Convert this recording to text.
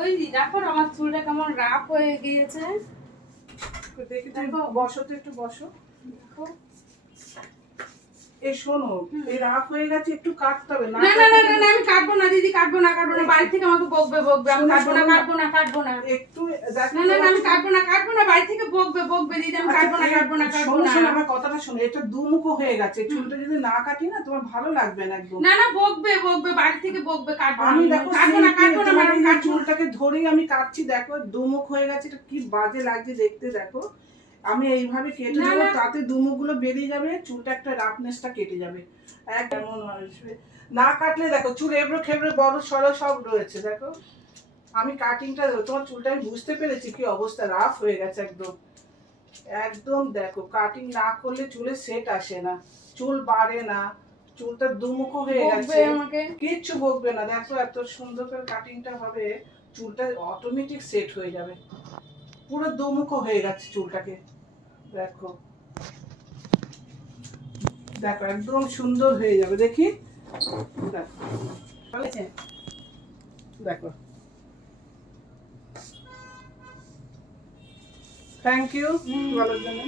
ওই দেখো আমার চুলটা কেমন রাফ হয়ে গিয়েছে। দেখি দেখো, বসো তো একটু বসো। দেখো এই শোনো, এই রাফ হয়ে গেছে, একটু কাটতে হবে না। না না না না আমি কাটবো না দিদি, কাটবো না বাড়ি থেকে আমাকে বকবে আমি কাটবো না একটু না না না আমি কাটবো না বাড়ি থেকে বকবে দিদি, আমি কাটবো না শোনো শোনো, আমার কথাটা শোনো। এটা দুমুখো হয়ে গেছে, চুলটা যদি না কাটি না তোমার ভালো লাগবে না একদম। না না বকবে বাড়ি থেকে বকবে, কাটবো আমি দেখো কাটবো না ম্যাডাম, চুলটাকে ধরেই আমি কাটছি, দেখো দুমুখ হয়ে গেছে, এটা কি বাজে লাগছে দেখতে। দেখো আমি এইভাবে কেটে দেবো, তাতে দুমুখগুলো বেরিয়ে যাবে, চুলটা একটা রাফনেসটা কেটে যাবে। কেমন আসবে না কাটলে। দেখো চুল এবড়ো খেবড়ো বড় সড়ো সব রয়েছে। দেখো আমি কাটিংটা দেবো, তোমার চুলটা আমি বুঝতে পেরেছি কি অবস্থা, রাফ হয়ে গেছে একদম একদম। দেখো কাটিং না করলে চুলে সেট আসে না, চুল বাড়ে না, চুলটা দুমুখো হয়ে গেছে। কিচ্ছু বকবে না, দেখো এত সুন্দর করে কাটিংটা হবে, চুলটা অটোমেটিক সেট হয়ে যাবে। পুরো দুমুখো হয়ে গেছে চুলটাকে। দেখো দেখো একদম সুন্দর হয়ে যাবে। দেখি দেখো দেখো। থ্যাংক ইউ বলার জন্য।